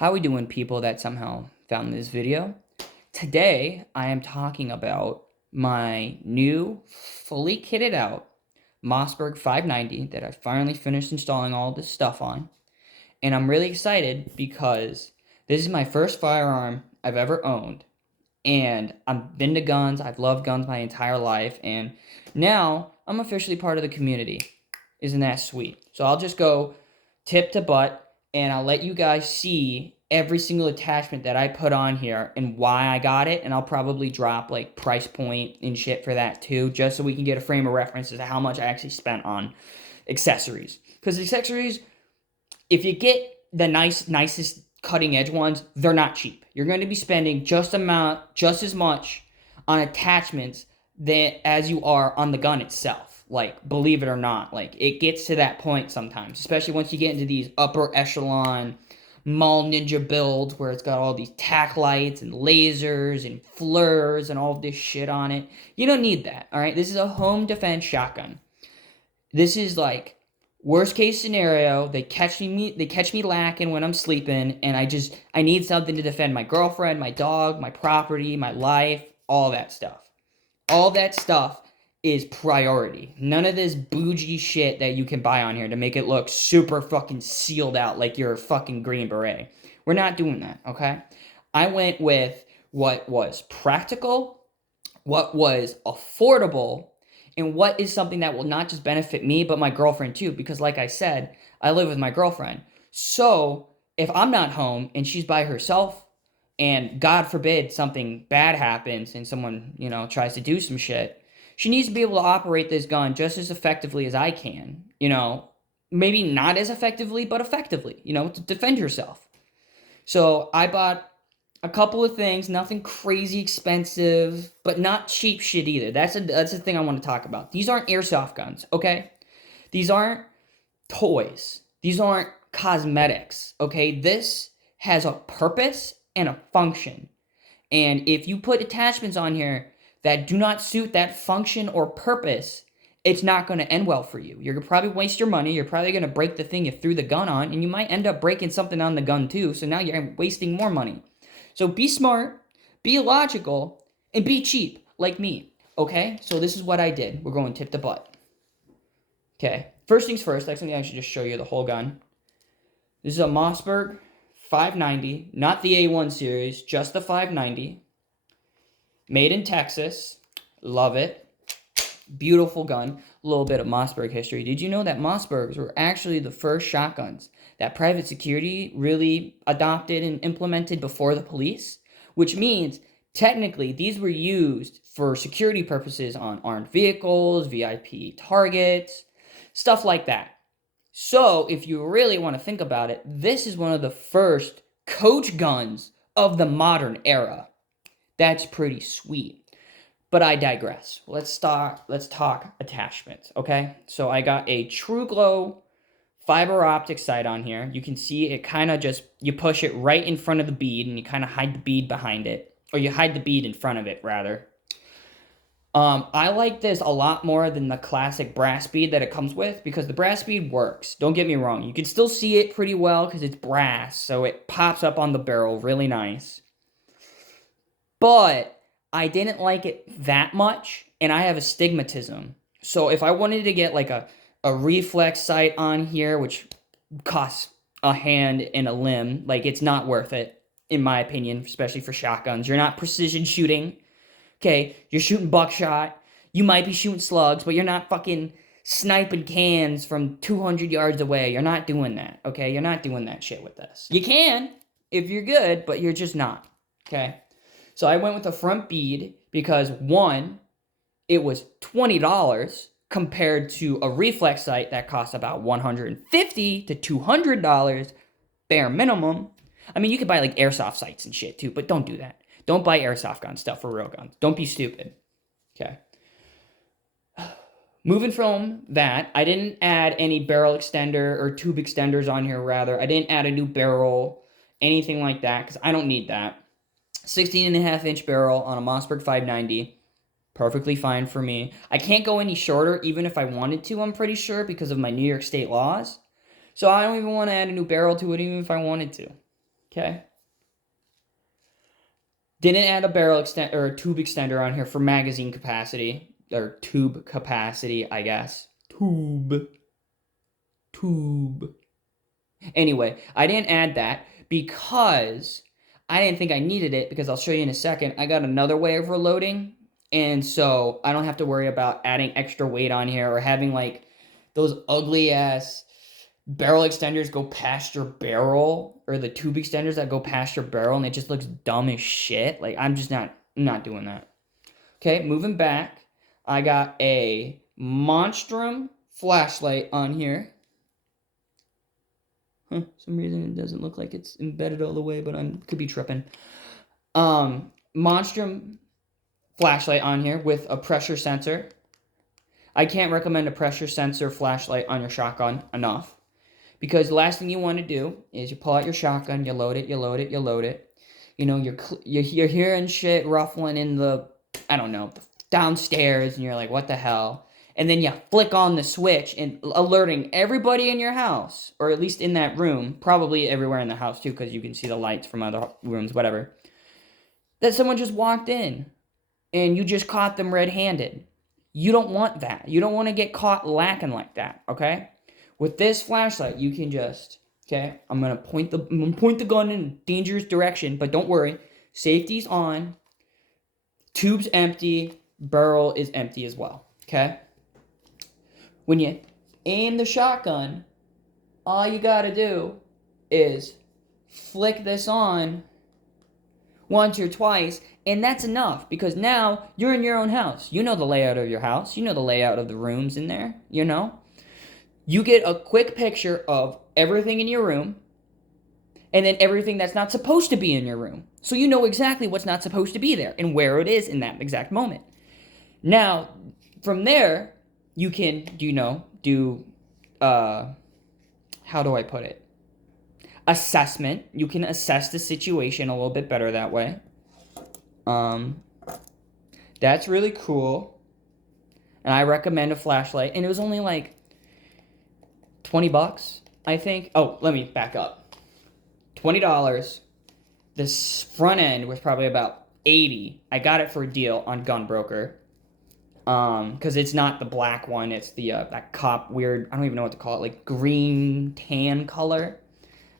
How we doing, people that somehow found this video? Today, I am talking about my new, fully kitted out Mossberg 590 that I finally finished installing all this stuff on. And I'm really excited because this is my first firearm I've ever owned. And I've been to guns, I've loved guns my entire life, and now I'm officially part of the community. Isn't that sweet? So I'll just go tip to butt, and I'll let you guys see every single attachment that I put on here and why I got it, and I'll probably drop like price point and shit for that too, just so we can get a frame of reference as to how much I actually spent on accessories. Because accessories, if you get the nicest cutting edge ones, they're not cheap. You're going to be spending just as much on attachments that as you are on the gun itself. Like, believe it or not, like it gets to that point sometimes, especially once you get into these upper echelon mall ninja builds where it's got all these tack lights and lasers and FLIRs and all this shit on it. You don't need that, all right? This is a home defense shotgun. This is like worst case scenario, they catch me lacking when I'm sleeping, and I need something to defend my girlfriend, my dog, my property, my life, all that stuff. All that stuff is priority. None of this bougie shit that you can buy on here to make it look super fucking sealed out like you're a fucking Green Beret. We're not doing that, okay? I went with what was practical, what was affordable, and what is something that will not just benefit me, but my girlfriend too. Because like I said, I live with my girlfriend. So if I'm not home and she's by herself, and God forbid something bad happens and someone, tries to do some shit, she needs to be able to operate this gun just as effectively as I can. Maybe not as effectively, but effectively, to defend herself. So I bought a couple of things, nothing crazy expensive, but not cheap shit either. That's the thing I want to talk about. These aren't airsoft guns, okay? These aren't toys. These aren't cosmetics, okay? This has a purpose and a function. And if you put attachments on here that do not suit that function or purpose, it's not going to end well for you. You're going to probably waste your money. You're probably going to break the thing you threw the gun on, and you might end up breaking something on the gun too. So now you're wasting more money. So be smart, be logical, and be cheap, like me, okay? So this is what I did. We're going tip to butt. Okay, first things first, I should just show you the whole gun. This is a Mossberg 590, not the A1 series, just the 590. Made in Texas, love it. Beautiful gun. A little bit of Mossberg history. Did you know that Mossbergs were actually the first shotguns that private security really adopted and implemented before the police? Which means, technically, these were used for security purposes on armed vehicles, VIP targets, stuff like that. So, if you really want to think about it, this is one of the first coach guns of the modern era. That's pretty sweet. But I digress. Let's talk attachments, okay? So I got a TruGlo fiber optic sight on here. You can see it kind of just, you push it right in front of the bead and you kind of hide the bead behind it. Or you hide the bead in front of it, rather. I like this a lot more than the classic brass bead that it comes with, because the brass bead works. Don't get me wrong. You can still see it pretty well because it's brass, so it pops up on the barrel really nice. But I didn't like it that much, and I have astigmatism. So if I wanted to get like a reflex sight on here, which costs a hand and a limb, like it's not worth it, in my opinion, especially for shotguns. You're not precision shooting. Okay, you're shooting buckshot. You might be shooting slugs, but you're not fucking sniping cans from 200 yards away. You're not doing that, okay? You're not doing that shit with this. You can, if you're good, but you're just not, okay? So I went with the front bead because, one, it was $20 compared to a reflex sight that costs about $150 to $200 bare minimum. I mean, you could buy like airsoft sights and shit too, but don't do that. Don't buy airsoft gun stuff for real guns. Don't be stupid. Okay. Moving from that, I didn't add any barrel extender or tube extenders on here, rather. I didn't add a new barrel, anything like that, because I don't need that. 16.5-inch barrel on a Mossberg 590. Perfectly fine for me. I can't go any shorter, even if I wanted to, I'm pretty sure, because of my New York State laws. So I don't even want to add a new barrel to it, even if I wanted to. Okay. Didn't add a barrel extend or a tube extender on here for magazine capacity. Or tube capacity, I guess. Tube. Anyway, I didn't add that because I didn't think I needed it, because I'll show you in a second. I got another way of reloading, and so I don't have to worry about adding extra weight on here or having like those ugly ass barrel extenders go past your barrel, or the tube extenders that go past your barrel, and it just looks dumb as shit. Like, I'm just not doing that. Okay, moving back, I got a Monstrum flashlight on here. Some reason it doesn't look like it's embedded all the way, but I could be tripping. Monstrum flashlight on here with a pressure sensor. I can't recommend a pressure sensor flashlight on your shotgun enough, because the last thing you want to do is you pull out your shotgun, you load it. You know, you're hearing shit ruffling in the, I don't know, downstairs, and you're like, what the hell? And then you flick on the switch and alerting everybody in your house, or at least in that room, probably everywhere in the house too, because you can see the lights from other rooms, whatever, that someone just walked in and you just caught them red-handed. You don't want that. You don't want to get caught lacking like that, okay? With this flashlight, you can just, okay, I'm gonna point the gun in a dangerous direction, but don't worry, safety's on, tube's empty, barrel is empty as well, okay? When you aim the shotgun, all you gotta do is flick this on once or twice, and that's enough, because now you're in your own house. You know the layout of your house. You know the layout of the rooms in there, you know? You get a quick picture of everything in your room, and then everything that's not supposed to be in your room. So you know exactly what's not supposed to be there and where it is in that exact moment. Now, from there, you can, how do I put it? Assessment. You can assess the situation a little bit better that way. That's really cool. And I recommend a flashlight. And it was only like $20, I think. Oh, let me back up. $20. This front end was probably about $80. I got it for a deal on Gunbroker. Because it's not the black one, it's the, that cop weird, I don't even know what to call it, like green tan color.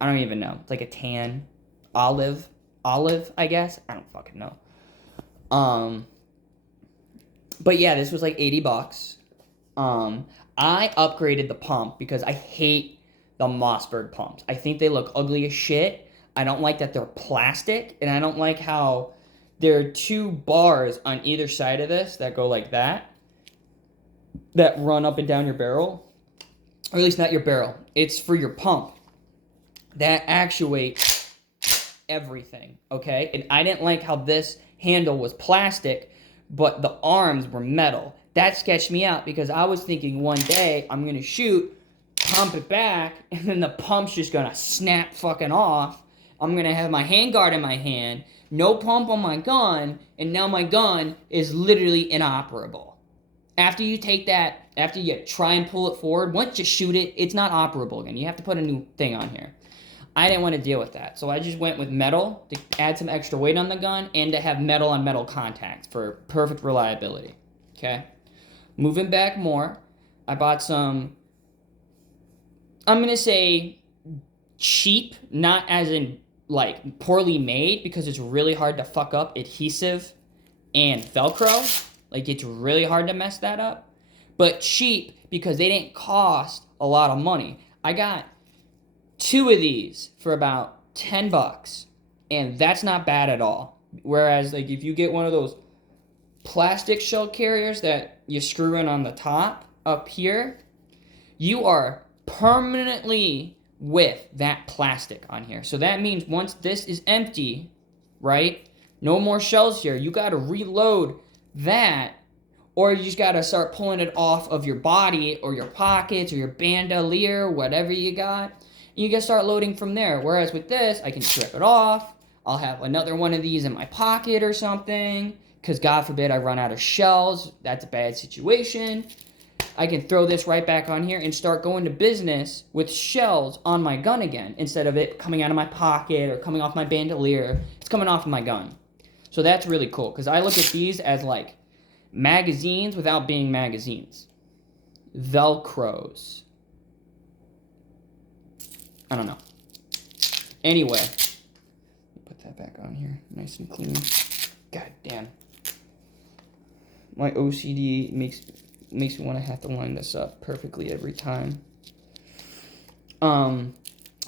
I don't even know. It's like a tan, olive, I guess. I don't fucking know. But yeah, this was like $80. I upgraded the pump because I hate the Mossberg pumps. I think they look ugly as shit. I don't like that they're plastic, and I don't like how there are two bars on either side of this that go like that run up and down your barrel. Or at least not your barrel. It's for your pump. That actuates everything, okay? And I didn't like how this handle was plastic, but the arms were metal. That sketched me out, because I was thinking one day I'm going to shoot, pump it back, and then the pump's just going to snap fucking off. I'm going to have my handguard in my hand, no pump on my gun, and now my gun is literally inoperable. After you try and pull it forward, once you shoot it, it's not operable again. You have to put a new thing on here. I didn't want to deal with that, so I just went with metal to add some extra weight on the gun and to have metal on metal contacts for perfect reliability, okay? Moving back more, I bought some, I'm going to say cheap, not as in like poorly made, because it's really hard to fuck up adhesive and Velcro. Like, it's really hard to mess that up. But cheap because they didn't cost a lot of money. I got 2 of these for about $10, and that's not bad at all. Whereas, like, if you get one of those plastic shell carriers that you screw in on the top up here, you are permanently with that plastic on here. So that means once this is empty, right, no more shells here, you got to reload that, or you just got to start pulling it off of your body or your pockets or your bandolier, whatever you got. You can start loading from there. Whereas with this, I can strip it off. I'll have another one of these in my pocket or something, because God forbid I run out of shells. That's a bad situation. I can throw this right back on here and start going to business with shells on my gun again, instead of it coming out of my pocket or coming off my bandolier. It's coming off of my gun. So that's really cool, because I look at these as like magazines without being magazines. Velcros. I don't know. Anyway, put that back on here, nice and clean. God damn. My OCD makes me want to have to line this up perfectly every time.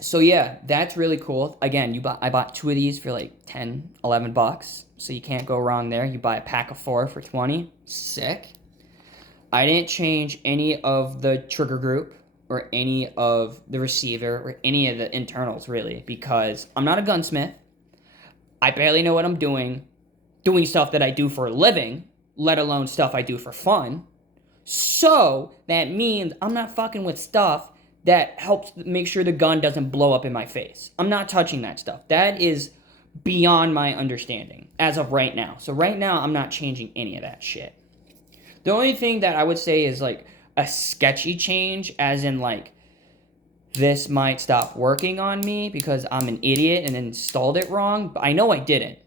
So yeah, that's really cool. Again, I bought 2 of these for like 10, 11 bucks. So you can't go wrong there. You buy a pack of 4 for 20. Sick. I didn't change any of the trigger group or any of the receiver or any of the internals, really, because I'm not a gunsmith. I barely know what I'm doing stuff that I do for a living, let alone stuff I do for fun. So that means I'm not fucking with stuff that helps make sure the gun doesn't blow up in my face. I'm not touching that stuff. That is beyond my understanding as of right now. So right now, I'm not changing any of that shit. The only thing that I would say is like a sketchy change, as in like, this might stop working on me because I'm an idiot and installed it wrong. But I know I didn't.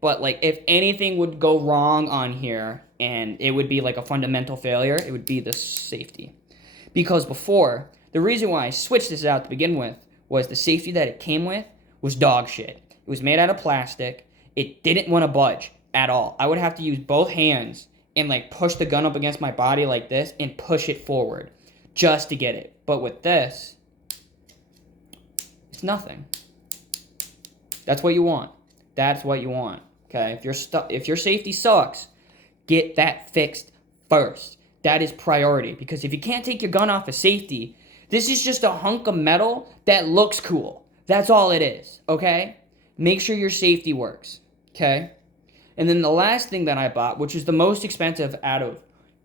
But like, if anything would go wrong on here and it would be like a fundamental failure, it would be the safety. Because before, the reason why I switched this out to begin with was the safety that it came with was dog shit. It was made out of plastic. It didn't want to budge at all. I would have to use both hands and like push the gun up against my body like this and push it forward just to get it. But with this, it's nothing. That's what you want. That's what you want. Okay? If your safety sucks, get that fixed first. That is priority, because if you can't take your gun off of safety, this is just a hunk of metal that looks cool. That's all it is. Okay? Make sure your safety works. Okay? And then the last thing that I bought, which is the most expensive out of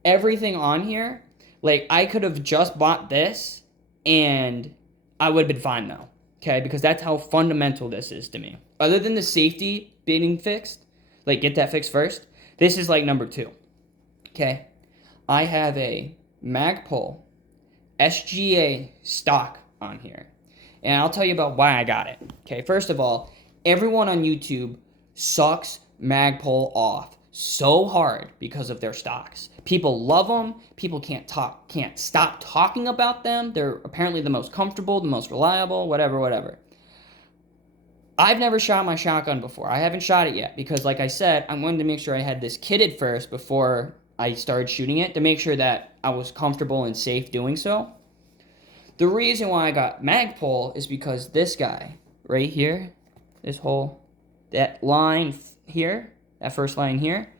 everything on here, like, I could have just bought this and I would have been fine though. Okay? Because that's how fundamental this is to me. Other than the safety being fixed, like, get that fixed first, this is like number 2. Okay? I have a Magpul SGA stock on here. And I'll tell you about why I got it. Okay? First of all, everyone on YouTube sucks Magpul off so hard because of their stocks. People love them. People can't stop talking about them. They're apparently the most comfortable, the most reliable, whatever. I've never shot my shotgun before. I haven't shot it yet because, like I said, I wanted to make sure I had this kitted first before I started shooting it, to make sure that I was comfortable and safe doing so. The reason why I got Magpul is because this guy right here, that line here, that first line here,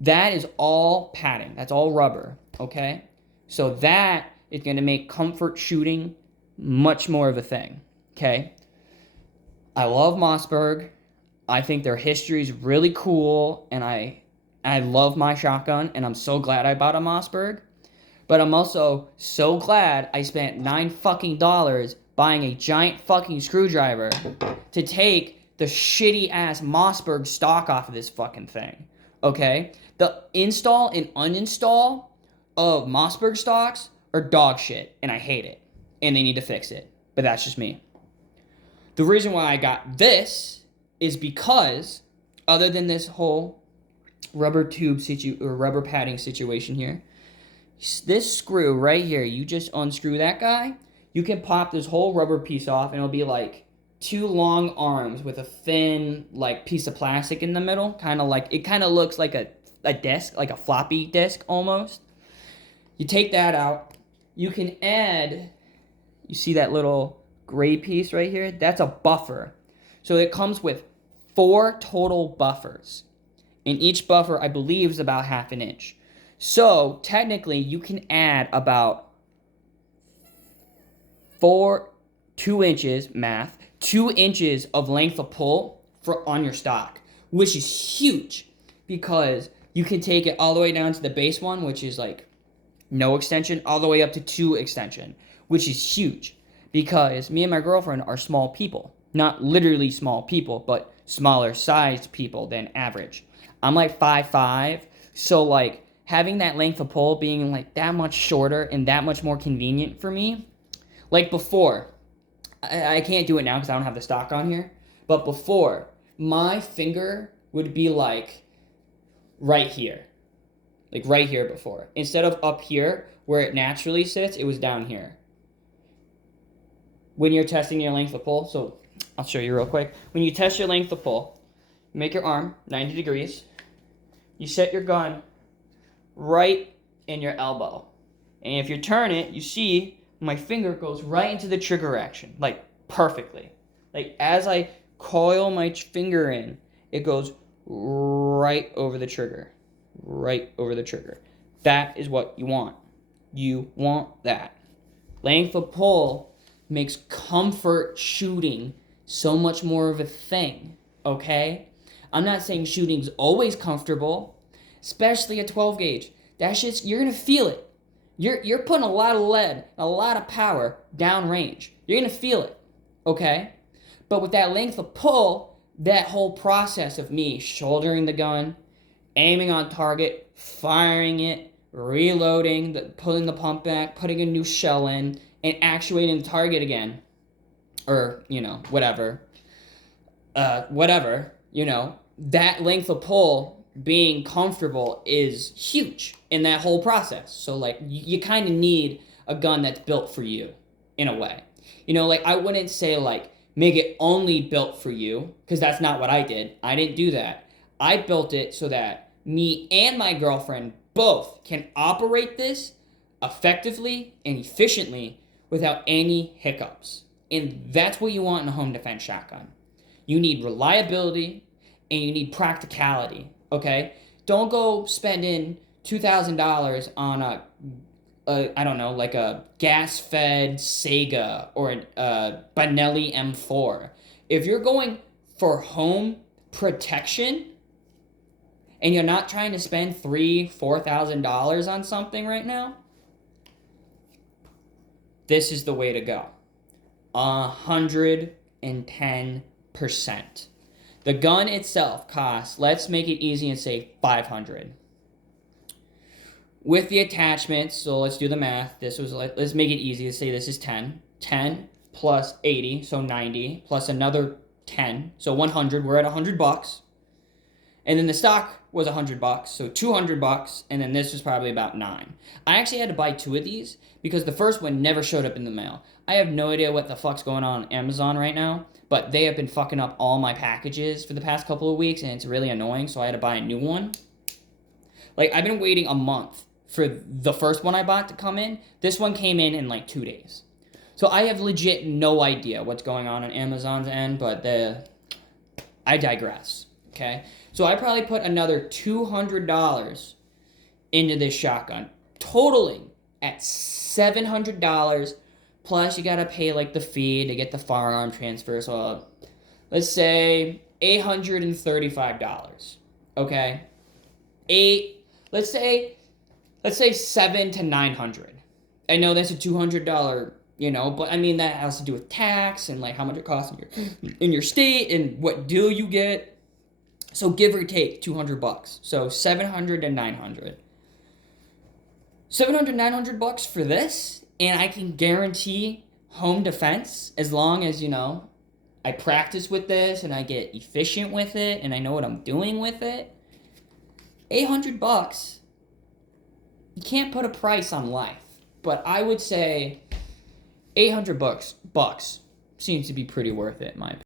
that is all padding. That's all rubber, okay? So that is going to make comfort shooting much more of a thing, okay? I love Mossberg. I think their history is really cool, and I love my shotgun, and I'm so glad I bought a Mossberg. But I'm also so glad I spent $9 fucking buying a giant fucking screwdriver to take the shitty ass Mossberg stock off of this fucking thing. Okay? The install and uninstall of Mossberg stocks are dog shit, and I hate it. And they need to fix it. But that's just me. The reason why I got this is because, other than this whole rubber rubber padding situation here, this screw right here, you just unscrew that guy, you can pop this whole rubber piece off, and it'll be like 2 long arms with a thin, like, piece of plastic in the middle. It kind of looks like a disc, like a floppy disk almost. You take that out. You can add, you see that little gray piece right here? That's a buffer. So it comes with 4 total buffers. And each buffer, I believe, is about 1/2 inch. So technically, you can add about 2 inches, math, 2 inches of length of pull on your stock, which is huge, because you can take it all the way down to the base one, which is like no extension, all the way up to 2 extension, which is huge, because me and my girlfriend are small people. Not literally small people, but smaller sized people than average. I'm like 5'5", so like having that length of pull being like that much shorter and that much more convenient for me. Like before, I can't do it now because I don't have the stock on here, but before, my finger would be like right here. Like right here before. Instead of up here where it naturally sits, it was down here. When you're testing your length of pull, so I'll show you real quick. When you test your length of pull, you make your arm 90 degrees. You set your gun right in your elbow. And if you turn it, you see my finger goes right into the trigger action, like perfectly. Like as I coil my finger in, it goes right over the trigger. Right over the trigger. That is what you want. You want that. Length of pull makes comfort shooting so much more of a thing, okay? I'm not saying shooting's always comfortable, especially a 12 gauge. That shit's, you're gonna feel it. You're putting a lot of lead, a lot of power down range. You're gonna feel it, okay? But with that length of pull, that whole process of me shouldering the gun, aiming on target, firing it, reloading, pulling the pump back, putting a new shell in, and actuating the target again, or, you know, whatever, you know, that length of pull being comfortable is huge in that whole process. So, like, you kind of need a gun that's built for you, in a way. You know, like, I wouldn't say, like, make it only built for you, because that's not what I did. I didn't do that. I built it so that me and my girlfriend both can operate this effectively and efficiently without any hiccups. And that's what you want in a home defense shotgun. You need reliability and you need practicality, okay? Don't go spending $2,000 on a I don't know, like a gas-fed Sega or a Benelli M4. If you're going for home protection and you're not trying to spend $3,000-$4,000 on something right now, this is the way to go. 110%. The gun itself costs, let's make it easy and say $500. With the attachments, so let's do the math. Let's make it easy to say this is 10. 10 plus 80, so 90, plus another 10, so 100. We're at $100. And then the stock was $100, so $200, and then this was probably about $9. I actually had to buy 2 of these because the first one never showed up in the mail. I have no idea what the fuck's going on Amazon right now, but they have been fucking up all my packages for the past couple of weeks, and it's really annoying, so I had to buy a new one. Like, I've been waiting a month for the first one I bought to come in. This one came in like 2 days. So I have legit no idea what's going on Amazon's end, but I digress, okay? So I probably put another $200 into this shotgun, totaling at $700, plus you gotta pay like the fee to get the firearm transfer, so let's say $835, okay? Let's say $700 to $900. I know that's a $200, you know, but I mean that has to do with tax and like how much it costs in your state and what deal you get. So give or take $200. So $700 to $900. $700, $900 for this, and I can guarantee home defense as long as, you know, I practice with this and I get efficient with it and I know what I'm doing with it. $800. You can't put a price on life, but I would say $800 bucks seems to be pretty worth it in my opinion.